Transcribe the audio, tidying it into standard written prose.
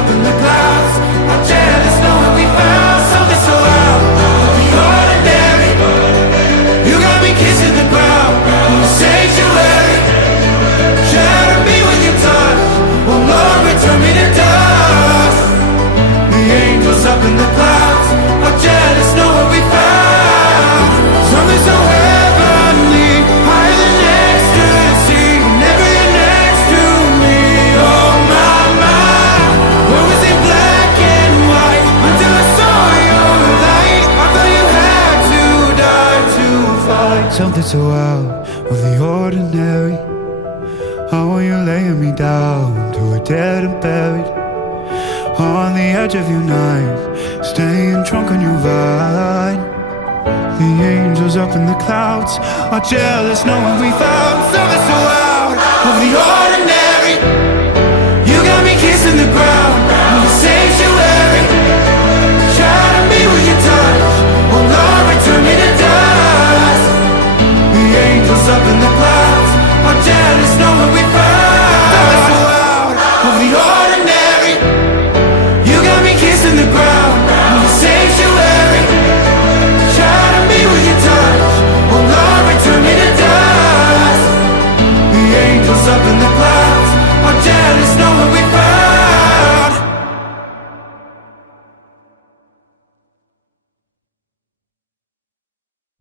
up in the clouds are jealous knowing we found something so out of the ordinary. You got me kissing the ground in the sanctuary. Shatter me with your touch, oh Lord, return me to dust. The angels up in the clouds are jealous knowing we found something so heavenly, higher than ecstasy. Whenever you're next to me, oh my, what was it black and white until I saw your light? I thought you had to die to fight something so out of the ordinary. How are you laying me down to a dead and buried on the edge of your knife, staying drunk on your vine. The angels up in the clouds are jealous knowing we found something so out of the ordinary.